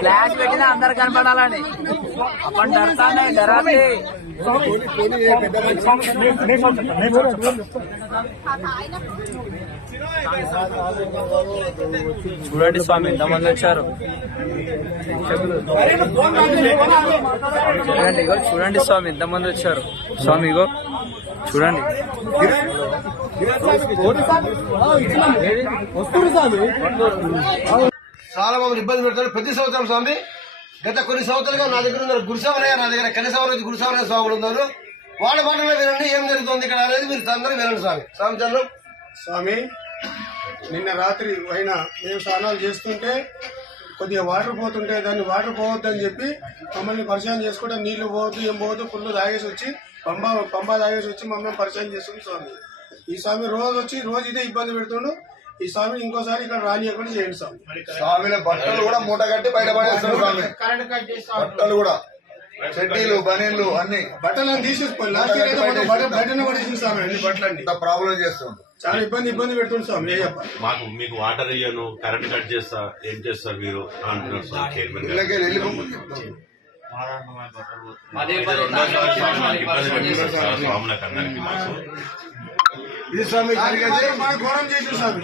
Flash పెట్టినా అందరు కనపడాలని अपन डरता नहीं डराते చూడండి స్వామి ఎంతమంది వచ్చారు. చూడండి ఇగో చూడండి స్వామి ఎంతమంది వచ్చారు. స్వామి ఇగో చూడండి చాలా మంది ఇబ్బంది పెడతారు ప్రతి సంవత్సరం స్వామి. గత కొన్ని సంవత్సరాలుగా నా దగ్గర ఉన్నారు గురుసామయ్య, నా దగ్గర కనీసం గురుసామయ్య స్వామి ఉన్నారు. వాళ్ళ మాటలో వినండి ఏం జరుగుతుంది ఇక్కడ అనేది మీరు అందరూ వినండి స్వామి. స్వామి చంద్రం స్వామి, నిన్న రాత్రి అయినా మేము స్నానాలు చేస్తుంటే కొద్దిగా వాటర్ పోతుంటే దాన్ని వాటర్ పోవద్దని చెప్పి మమ్మల్ని పరిచయం చేసుకుంటే నీళ్లు పోవద్దు ఏం పోవద్దు ఫుల్ తాగేసి వచ్చి పంబ తాగేసి వచ్చి మమ్మల్ని పరిచయం చేస్తుంది స్వామి. ఈ స్వామి రోజు ఇదే ఇబ్బంది పెడుతుండు. ఈ స్వామి ఇంకోసారి ఇక్కడ రానియకుండా చేయండి స్వామి. స్వామిల బట్టలు కూడా మూట కట్టి బయట పడేస్తారు స్వామి. బట్టలు కూడా చెడ్డీలు బనీళ్ళు అన్ని బట్టలను తీసేసుకోండి. లాస్ట్ ఇయర్ బయటనే పడేసింది స్వామి అన్ని బట్టలన్నీ. ప్రాబ్లం చేస్తుంది, చాలా ఇబ్బంది పెడుతుంది స్వామి. మీకు వాటర్ ఇయ్యను, కరెంట్ కట్ చేస్తా, ఏం చేస్తారు మీరు అంటున్నారు సార్ చైర్మన్ స్వాములకు అందరికి మాకు ఇది స్వామి ఘోరం చేసి స్వామి.